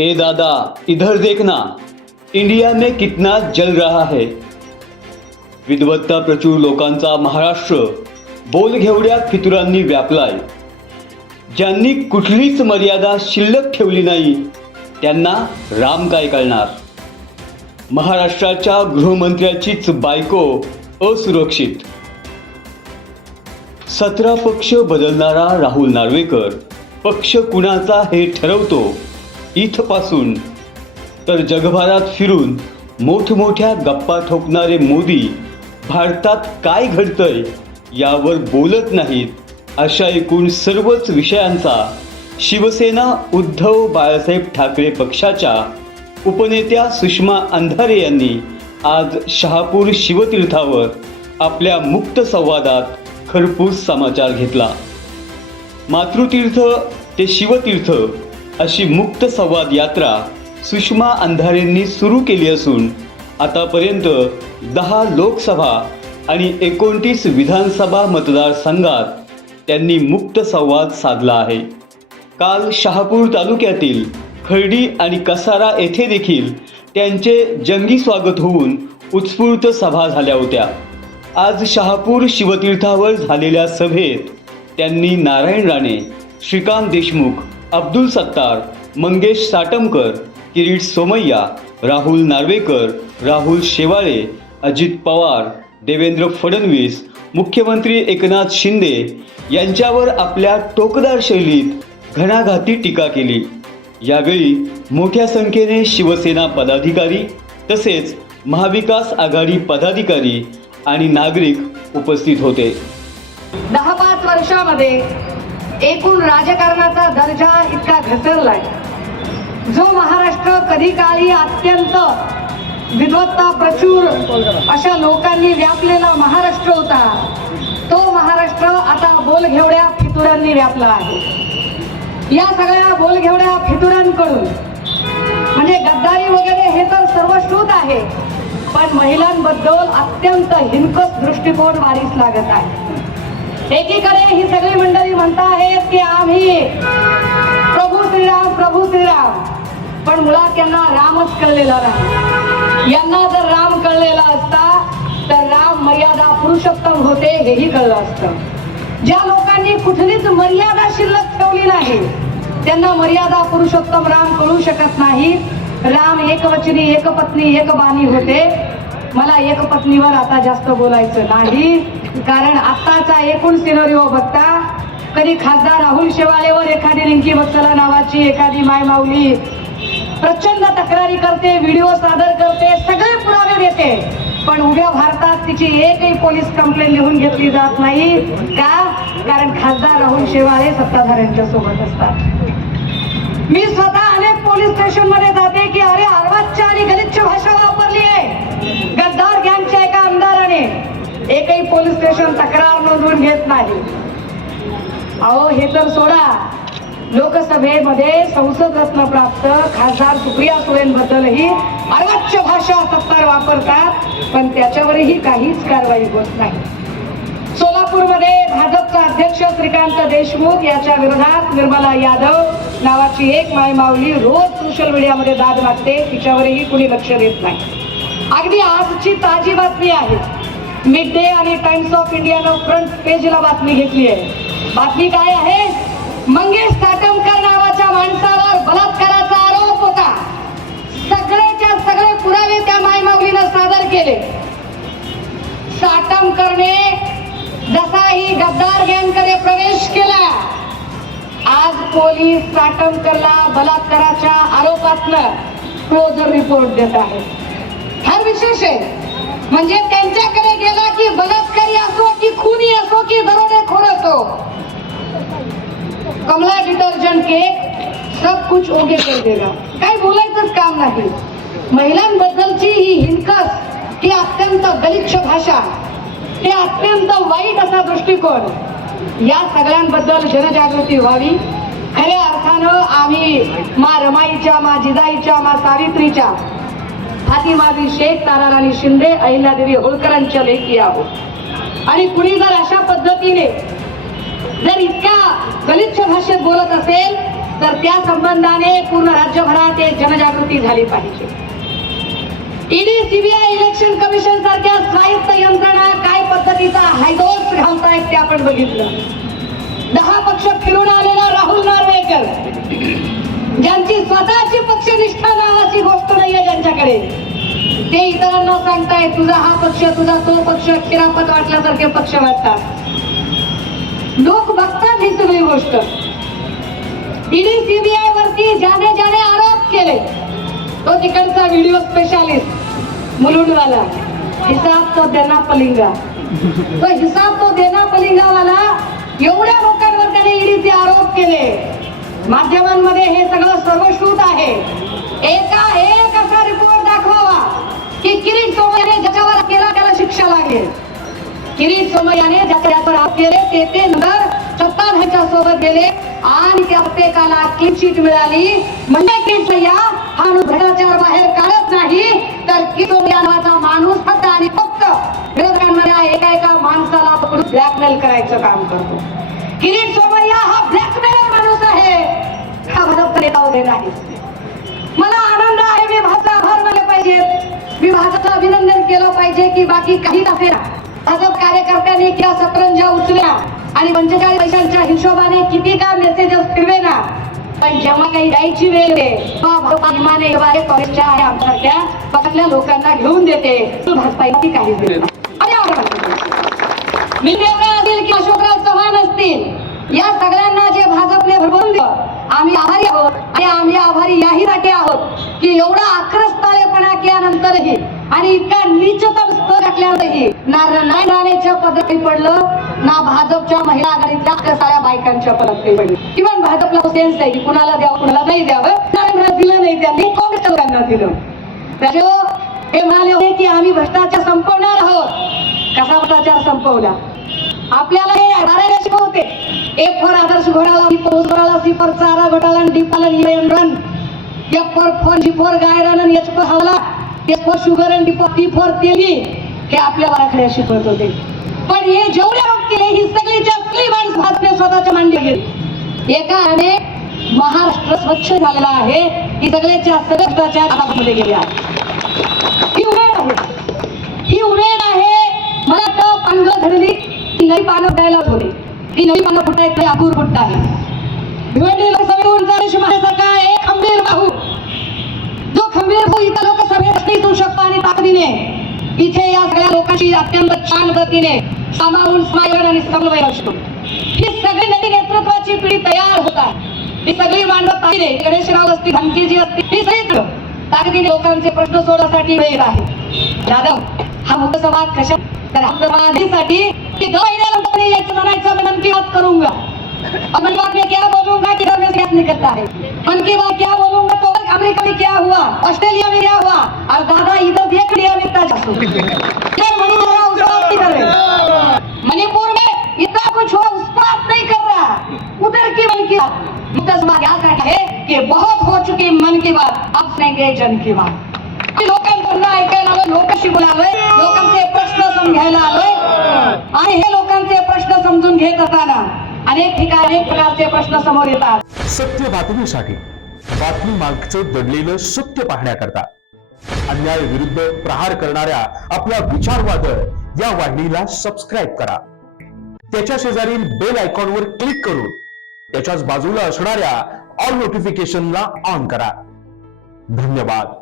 ए दादा इधर देखना। इंडिया में कितना जल रहा है? विद्वत्ता प्रचूर लोकांचा महाराष्ट्र बोलघेवड्या फितुरांनी व्यापलाय। ज्यांनी कुठलीच मर्यादा शिल्लक ठेवली नाही त्यांना राम काय कळणार महाराष्ट्राच्या गृहमंत्र्याचीच बायको असुरक्षित। सतरा पक्ष बदलणारा राहुल नार्वेकर पक्ष कुणाचा हे ठरवतो? इथपासून तर जगभरात फिरून मोठमोठ्या गप्पा ठोकणारे मोदी भारतात काय घडतंय यावर बोलत नाहीत अशा एकूण सर्वच विषयांचा शिवसेना उद्धव बाळासाहेब ठाकरे पक्षाच्या उपनेत्या सुषमा अंधारे यांनी आज शहापूर शिवतीर्थावर आपल्या मुक्त संवादात खरपूस समाचार घेतला. मातृतीर्थ ते शिवतीर्थ अशी मुक्त संवाद यात्रा सुषमा अंधारेंनी सुरू केली असून आतापर्यंत दहा लोकसभा आणि एकोणतीस विधानसभा मतदारसंघात त्यांनी मुक्त संवाद साधला आहे. काल शहापूर तालुक्यातील खर्डी आणि कसारा येथे देखील त्यांचे जंगी स्वागत होऊन उत्स्फूर्त सभा झाल्या होत्या. आज शहापूर शिवतीर्थावर झालेल्या सभेत त्यांनी नारायण राणे श्रीकांत देशमुख अब्दुल सत्तार मंगेश साटमकर किरीट सोमय्या राहुल नार्वेकर राहुल शेवाळे अजित पवार देवेंद्र फडणवीस मुख्यमंत्री एकनाथ शिंदे यांच्यावर आपल्या टोकदार शैलीत घणाघाती टीका केली. यावेळी मोठ्या संख्येने शिवसेना पदाधिकारी तसेच महाविकास आघाडी पदाधिकारी आणि नागरिक उपस्थित होते. दहा पाच वर्षामध्ये एकूण राजकारणाचा दर्जा इतका घसरलाय. जो महाराष्ट्र कधी काळी अत्यंत विद्वत्ता प्रचूर अशा लोकांनी व्यापलेला महाराष्ट्र होता तो महाराष्ट्र आता बोलघेवड्या फितुरांनी व्यापला आहे. या सगळ्या बोलघेवड्या फितुरांकडून म्हणजे गद्दारी वगैरे हे तर सर्वश्रुत आहे पण महिलांबद्दल अत्यंत हिंकस दृष्टिकोन वारीस लागत आहे. एकीकडे ही सगळी मंडळी म्हणता आहेत की आम्ही प्रभू श्रीराम प्रभू श्रीराम. पण मुळात त्यांना रामच कळलेला नाही. यांना जर राम कळलेला असता तर राम मर्यादा पुरुषोत्तम होते हेही कळलं असतं. ज्या लोकांनी कुठलीच मर्यादा शिल्लक ठेवली नाही त्यांना मर्यादा पुरुषोत्तम राम कळू शकत नाही. राम एकवचनी एकपत्नी एकबाणी होते. मला एक पत्नीवर आता जास्त बोलायचं नाही. कारण आत्ताचा एकूण सिनोरिओ बघता कधी खासदार राहुल शेवाळेवर एखादी रिंकी बत्सला नावाची एखादी माय माऊली प्रचंड तक्रारी करते व्हिडिओ सादर करते सगळे पुरावे देते. पण उभ्या भारतात तिची एकही पोलीस कंप्लेंट लिहून घेतली जात नाही. का? कारण खासदार राहुल शेवाळे सत्ताधाऱ्यांच्या सोबत असतात. मी स्वतः अनेक पोलीस स्टेशनमध्ये जाते की अरे अर्वाच्य आणि गलिच्छ भाषा वापरली आहे पोलीस स्टेशन तक्रार नोंदवून घेत नाही. अहो हे तर सोडा. लोकसभेमध्ये संसद रत्न प्राप्त खासदार सुप्रिया सुळेंबद्दलही अर्वाच्य भाषा सत्तार वापरतात पण त्याच्यावरही काहीच कारवाई होत नाही. सोलापूरमध्ये भाजपचा अध्यक्ष श्रीकांत देशमुख याच्या विरोधात निर्मला यादव नावाची एक मायमावली रोज सोशल मीडियामध्ये दाद मागते तिच्यावरही कुणी लक्ष देत नाही. अगदी आजची ताजी बातमी आहे. मिड डे आणि टाइम्स ऑफ इंडियानं फ्रंट पेजला बातमी घेतली आहे. बातमी काय आहे? मंगेश साटमकर नावाच्या माणसावर बलात्काराचा आरोप होता. सगळेच्या सगळे पुरावे त्या मायमाऊलीनं सादर केले. साटमकरने जसाही गद्दार गँगकडे प्रवेश केला आज पोलीस साटमकरला बलात्काराच्या आरोपातनं क्लोजर रिपोर्ट देत आहे फार विशेष आहे. म्हणजे त्यांच्याकडे गेला की बलात्कारी असो की खुनी असो की दरोडेखोर असो. कमला डिटर्जंट केक सब कुछ ओके कर देगा. काही बोलायचंच काम नाही. महिलांबद्दलची ही हिंकस ही अत्यंत गलिच्छ भाषा हे अत्यंत वाईट असा दृष्टिकोन या सगळ्यांबद्दल जनजागृती व्हावी. खऱ्या अर्थानं आम्ही मा रमाईच्या मा जिजाईच्या मा सावित्रीच्या फातिमाबी शेख ताराराणी शिंदे अहिल्यादेवी होळकरांच्या लेखी आहोत. आणि कुणी जर अशा पद्धतीने जर इतक्या गलिच्छ भाषेत बोलत असेल तर त्या संबंधाने पूर्ण राज्यभरात एक जनजागृती झाली पाहिजे. ईडी सीबीआय इलेक्शन कमिशन सारख्या स्वायत्त यंत्रणा काय पद्धतीचा हायदोस घालतायत ते आपण बघितलं. दहा पक्ष फिरून आलेला राहुल नार्वेकर. ज्यांची स्वतःची पक्षनिष्ठा नावाची गोष्ट नाहीये ज्यांच्याकडे ते इतरांना सांगताय तुझा हा पक्ष तुझा तो पक्ष खिरापत वाटल्यासारखे पक्ष वाटतात. लोक बघतात ही सगळी गोष्ट. ईडी सीबीआय वरती ज्याने ज्याने आरोप केले तो तिकडचा व्हिडिओ स्पेशालिस्ट मुलुंडवाला. हिसाब तो देना पलिंगा. तो हिसाब तो देना पलिंगावाला. एवढ्या लोकांवर त्याने ईडीचे आरोप केले. माध्यमांमध्ये हे सगळं सर्वश्रुत आहे. एका एक असा रिपोर्ट दाखवावा की किरीट सोमयाने ज्याच्यावर केला त्याला शिक्षा लागेल. किरीट सोमय्याने ज्याच्यावर आप केले ते ते नगर सत्ता ह्याच्या सोबत गेले. आणि त्या प्रत्येकाला क्लीन शीट मिळाली. म्हणजे किरीट सोमय्या हा भ्रष्टाचार बाहेर काढत नाही. तर किरीट नावाचा माणूस फक्त आणि फक्त विरोधकांमध्ये एका एका माणसाला पकडून ब्लॅकमेल करायचं काम करतो. किरीट सोमय्या भाजप नाही मला आनंद आहे मी भाजपचा आभार मानले पाहिजेत मी भाजपचं अभिनंदन केलं पाहिजे की बाकी काही नसेल. भाजप कार्यकर्त्यांनी किंवा सतरंजा उचल्या आणि पंचेचाळीस पैशांच्या हिशोबाने किती का मेसेजेस फिरवे ना पण जेव्हा काही द्यायची वेळ येते तेव्हा काँग्रेसच्या आहे आमच्यासारख्या पक्षातल्या लोकांना घेऊन देते. तू भाजपाची काही मी देवरा असतील की अशोकराव चव्हाण असतील या सगळ्यांना जे भाजपने भरवून दिलं आम्ही आभारी आहोत आणि आम्ही आभारी याहीसाठी आहोत की एवढा आक्रस्ताळेपणा केल्यानंतरही आणि इतका नीचतम स्तर टाकल्यानंतरही ना राणेच्या पदरी पडलं ना भाजपच्या महिला आघाडीतल्या अख्ख्या बायकांच्या पदक पडली. किमान भाजपला सेन्स आहे की कुणाला द्यावं कुणाला नाही द्यावं. दिलं नाही त्यांनी काँग्रेस लोकांना दिलं. त्याच्या हे म्हणाले होते की आम्ही भ्रष्टाचार संपवणार आहोत. कसा भ्रष्टाचार संपवला? आपल्याला हे नारायण शिकवते एक फॉर आदर्श घोडाला पाऊस घोडाला सी फॉर चारा घोटाला डी पालन run. F for for G for गायरन आणि एच फॉर हवला. एस फॉर शुगर आणि डी फॉर टी फॉर तेली. हे आपल्या वाराखड्या शिकवत होते. पण हे जेवढ्या केले ही सगळीच्या सगळी माणसं भाजपने स्वतःच्या मांडली गेली. एकाने महाराष्ट्र स्वच्छ झालेला आहे. ही सगळ्याच्या सगळ्याच्या भ्रष्टाचार आवाजामध्ये गेले आहे. ही उमेद आहे. ही उमेद आहे होते नवी मला पानं एक आगूर फुटत आहे. भिवंडी लोकसभेवरून माझ्यासारखा एक खंबीर भाऊ. जो खंबीर भाऊ इथं लोकसभेत नाही येऊ शकतो आणि ताकदीने इथे या सगळ्या लोकांची अत्यंत छान पद्धतीने सामावून समायोजन आणि समन्वय असतो ही सगळी नवी नेतृत्वाची पिढी तयार होत आहे. ही सगळी मांडव ताकदीने गणेशराव असतील धमकीजी असतील ही सगळी ताकदीने लोकांचे प्रश्न सोडवण्यासाठी वेळ आहे. यादव हा मुक्तसंवाद कशा तर हा समाधीसाठी दो महिन्यानंतर मी यायचं म्हणायचं मैं मन की बात करूँगा। अब मन बात में क्या बोलूँगा कि में से नहीं है। मन की बात क्या बोलूँगा तो अमेरिका में क्या हुआ? ऑस्ट्रेलिया में क्या हुआ? और दादा इधर देख लिया मिलता मणिपुर में इतना कुछ हुआ, उस बात नहीं कर रहा। उधर की मन की बात। मुक्तसमा यासाठी आहे की बहुत हो चुकी मन की बात, अब सुनेंगे जन की बात। लोकांकडनं ऐकायला आलोय लोकांशी बोलालोय लोकांचे प्रश्न समजायला आलोय आणि हे लोकांचे प्रश्न समजून घेत असताना अनेक ठिकाणी अनेक प्रकारचे प्रश्न समोर येतात. सत्य बातमीसाठी बातमी मागचं दडलेलं सत्य पाहण्याकरता अन्याय विरुद्ध प्रहार करणाऱ्या आपल्या विचारवादळ या वाहिनीला सबस्क्राईब करा. त्याच्या शेजारील बेल आयकॉनवर क्लिक करून त्याच्याच बाजूला असणाऱ्या ऑल नोटिफिकेशनला ऑन करा. धन्यवाद.